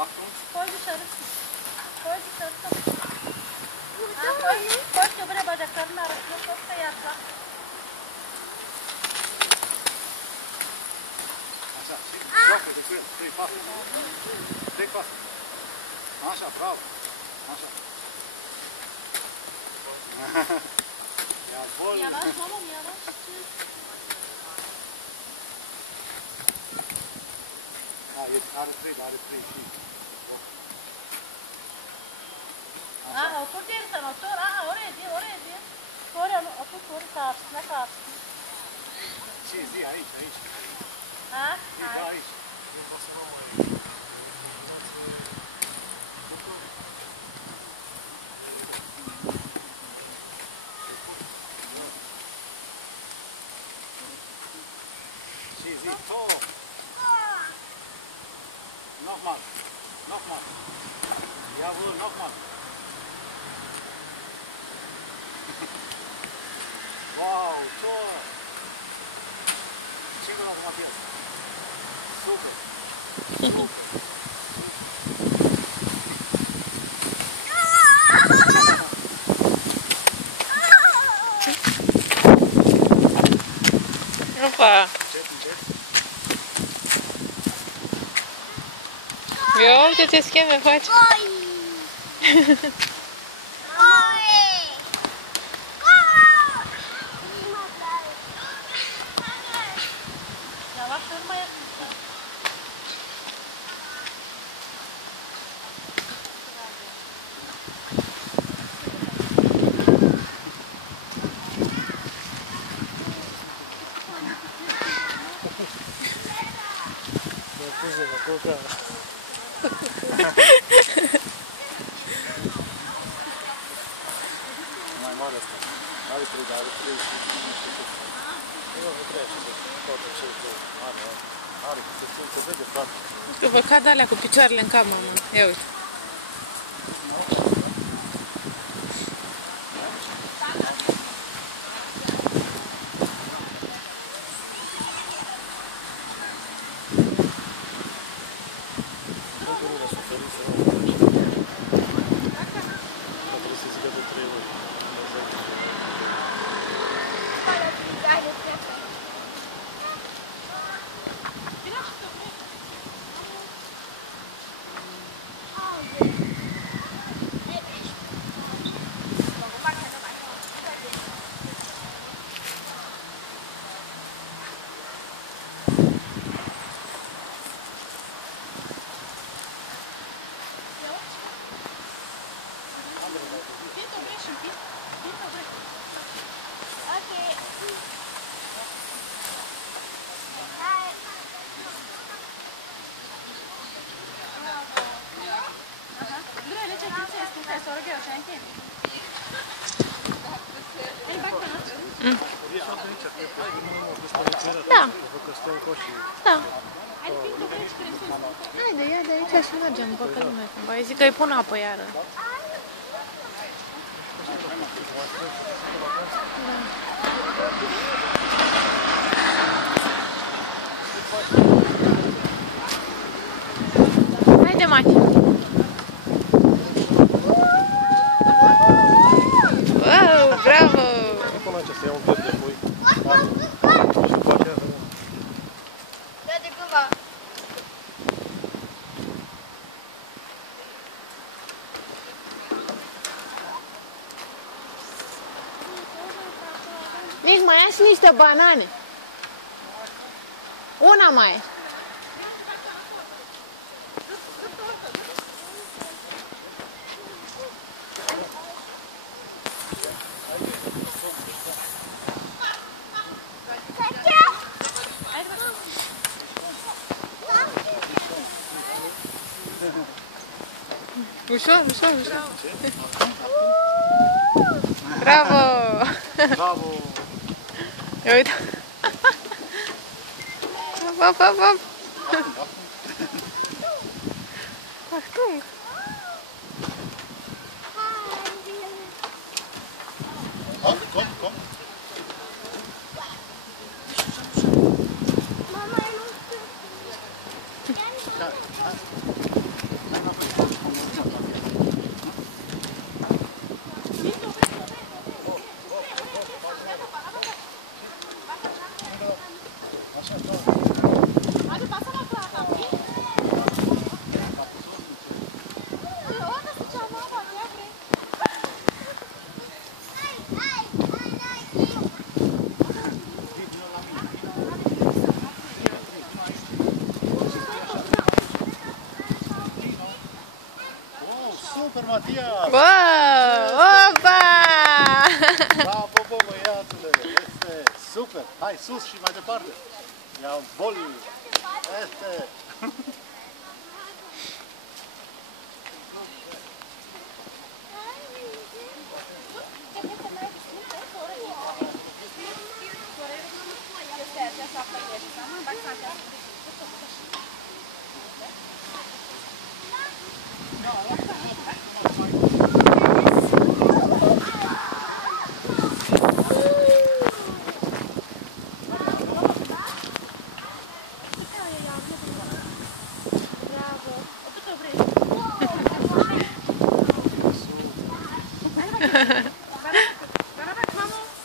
Achtung. Koy dışarı. Koy dışarı. Koy böyle bacaklarının arasına çok da yakla. Așa, și joacă-te cu el, trei pasuri. Trei pasuri. Așa, bravo. Așa. Ia bol. Yavaş mamam yavaş. Are trei, are trei și... Otur diyelim sen otur. Oraya değil, oraya değil. Oraya otur, karşısına karşısına. Zi, aici, aici. Zi, aici. Zi, top. Nochmal. Nochmal. Jawohl, nochmal. Wow, Tor. Ce-i la Matias? Super. Super. Opa! Ia uite ce scheme faci! Yavaş durma yapmışsın. Mai mare asta. Are trei, dar are trei și nu știu ce. Nu trebuie așa, toate cele două. Are, se vede foarte. Că vă cad alea cu picioarele în cap, mama. Ia uite. Da. Da. Haide, ia de aici și mergem pe lume cumva. Îi zic că îi pun apă iară. Da. Haide, Mati. Wow, bravo! Până aici să iau un pic de pui. Da, de cândva. Nici mai ai și niște banane. Una mai e. Ușor, ușor, ușor. Bravo! Bravo! Ia uite. Hop, hop, hop. Achtung! Komm, komm. Mama, nu știu. Super, Matias! Wow! Opa! Bravo, băiatule! Este super! Hai, sus și mai departe! Ia bol! Este!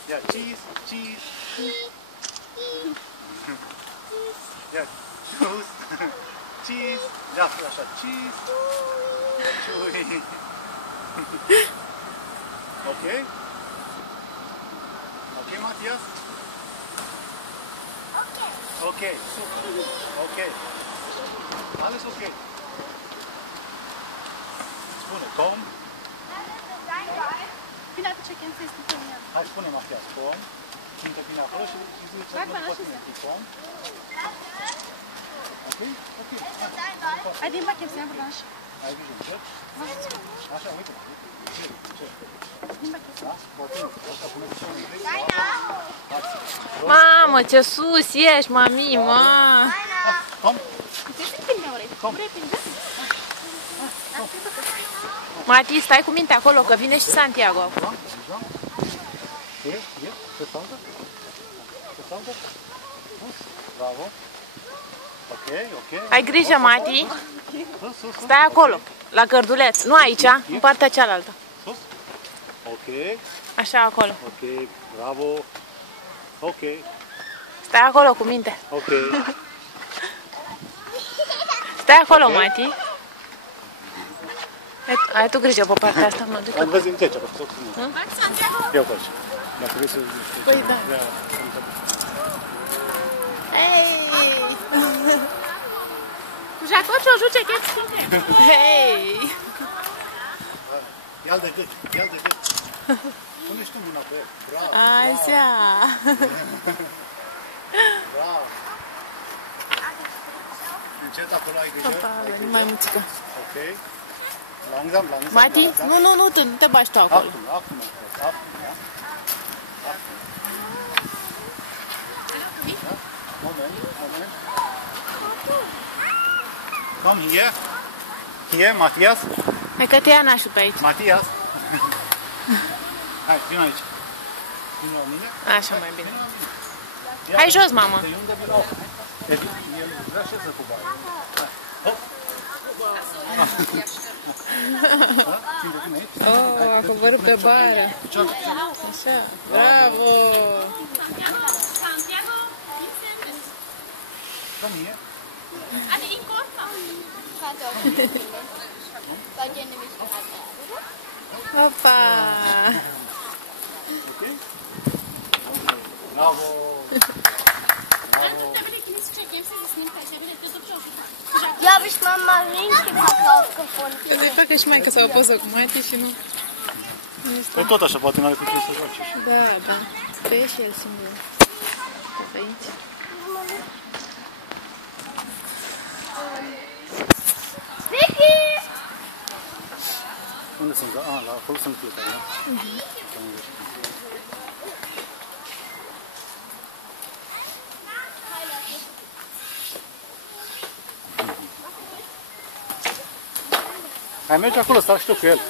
Ia, cheese, cheese! Ia, juice! Cheese! Ia, așa, cheese! Ciui! Ok? Ok, Matias? Ok, super! Ok! Alles ok! Spune, com? Bine, atunci când se este în el. Hai, spune, Matias, com? Cine bine acolo și zice Hai, nu până poate și fi com? Ok? Ok. Hai din pachet, să-i abordăm și. Ai grijă, încet. Așa, uite. Din pachet. Da? Poate nu. Așa, pune piciorul în trei. Mamă, ce sus ești, mami, mă! Com? Puteți să prinde ore. Com? Vrei prinde? Mati, stai cu minte acolo, că vine și Santiago acum. Da? Da? E? E? Se saltă? Se saltă? Bravo. Ok, ok. Ai grijă, Mati. Sus, sus, sus. Stai acolo, la cărduleț. Nu aici, în partea cealaltă. Sus. Ok, Așa, acolo. ok. Bravo. Ok, Stai acolo cu minte. ok. Stai acolo, Ok. Mati. Ai tu grijă pe partea asta, mă duc. Am văzut ce ce să spun. Eu fac. Dacă vrei să Păi da. Hei! Já хочу жуть aqui de Hei! Ia-l de gât, ia-l de gât. Pune și tu mâna pe el. Bravo, Așa! bravo. Încet acolo, ai grijă. Ai grijă. Mai muțică. Ok. Langsam, langsam. Mati, langsam. nu, tu nu te bași tu acolo. Acum, acum, acum, da? Acum. Da? Moment, moment. Come here. Here, Matias. Hai că te ia nașul pe aici. Matias. Hai, vino aici. Vino la mine. Așa mai bine. Ia. Hai jos, mamă. De unde vin? Oh. El vrea și el să coboare. Hai. Hop. Da? Țin de tine aici. Oh, a coborât pe bară. Picioarele. Așa, bravo! Santiago, Vincent. Come here. Hadi in korkma. Opa! Ok? Bravo. Bravo. Tabii ki biz çekeyim siz ismini kaçabilir. Tutup çok. Ja, habe ich Mama Rinke rausgefunden. Îți facă și mai că s-au poză cu Mati și nu... Păi tot așa, poate n-are cu cine să joace. Da, da. Că e și el singur. Pe aici. Vicky! Unde sunt? Ah, la acolo sunt fiecare, da? Hai, mergi acolo, stau și tu cu el.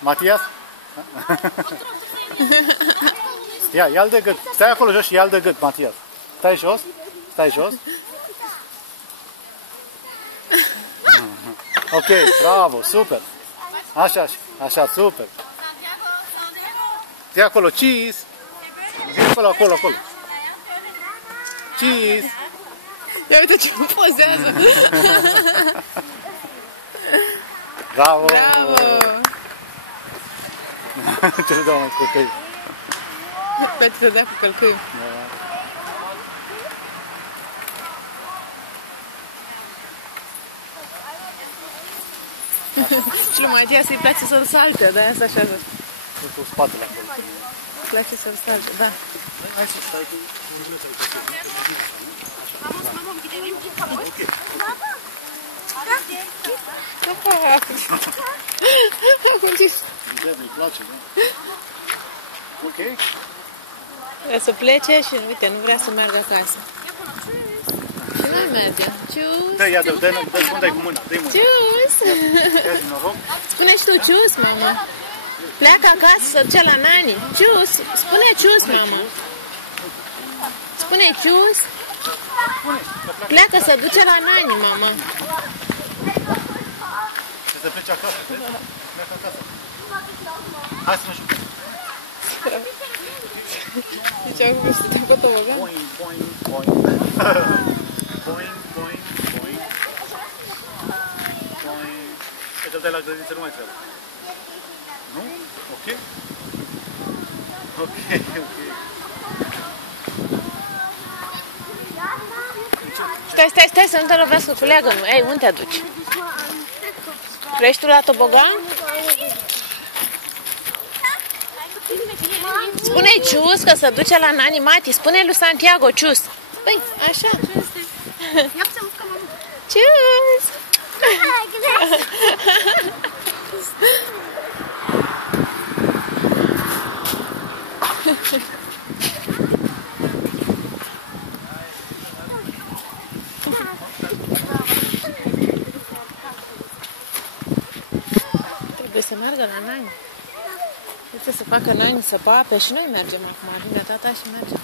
Matias? Ia-l de gât. Stai acolo jos și ia-l de gât, Matias. Stai jos. Stai jos. Ok, bravo, super. Așa, super. Zi acolo, cheese. Zi acolo. Cheese. Ia uite ce pozează. Bravo. Bravo. Ce se dă mai copii? Pentru că dea cu călcâiul. Și lui Matias îi place să-l salte, de-aia se așează. Cu spatele acolo. Îi place să-l salte, da. Hai să stai tu. Îi place, da? Ok. Vrea să plece și, uite, nu vrea să meargă acasă. Și noi mergem. Cius. Dă-i, dă-i cu mâna, dă-i mâna. Cius. Ia-zi noroc. Spune și tu, cius, mama. Pleacă acasă să duce la nani. Cius. Spune cius, mama. Spune cius. Pleacă să duce la nani, mama. Să plece acasă, vezi? Pleacă acasă. Hai să mă jucăm. Deci acum să te pe tobogan. Boing, boing, boing. Boing, boing, boing. Boing. Că te dai la grădiniță, nu mai trebuie. Nu? Ok? Ok. Stai, să nu te lovească cu leagănul. Ei, unde te duci? Vrei tu la tobogan? Spune cius că se duce la nani Mati. Spune lui Santiago cius. Păi, așa. Cius. Trebuie să meargă la nani. Trebuie să facă nani să pape și noi mergem acum. Vine tata și mergem.